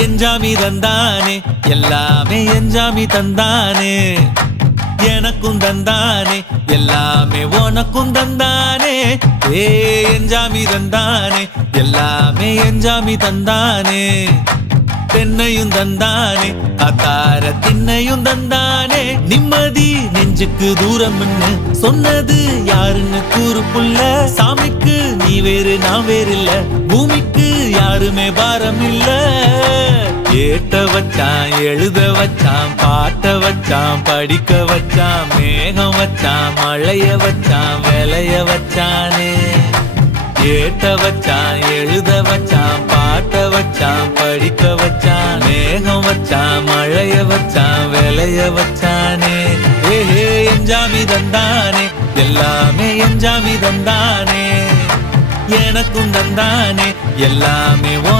எஞ்சாமி தந்தானே எல்லாமே எஞ்சாமி தந்தானே எனக்கும் தந்தானே எல்லாமே உனக்கும் தந்தானே ஏ எஞ்சாமி தந்தானே எல்லாமே எஞ்சாமி தந்தானே தென்னையும் தந்தானே அத்தார திண்ணையும் தந்தானே நிம்மதி நெஞ்சுக்கு தூரம்னு சொன்னது யாருன்னு கூறு புள்ள சாமிக்கு நீ வேறு நான் வேறு இல்ல பூமிக்கு யாருமே பாரம் இல்ல ஏட்ட வச்சான் எழுத வச்சான் பாட்ட வச்சான் படிக்க வச்சான் மேகம் வச்சான் மழைய வச்சான் விளைய வச்சானே ஏட்ட வச்சான் எழுத வச்சான் பாட்ட வச்சான் படிக்க வச்சான் மேகம் வச்சான் மழைய வச்சான் விளைய வச்சானே ஏஹே எஞ்சாமி தந்தானே எல்லாமே எஞ்சாமி தந்தானே எனக்கும் தந்தானே எல்லாமே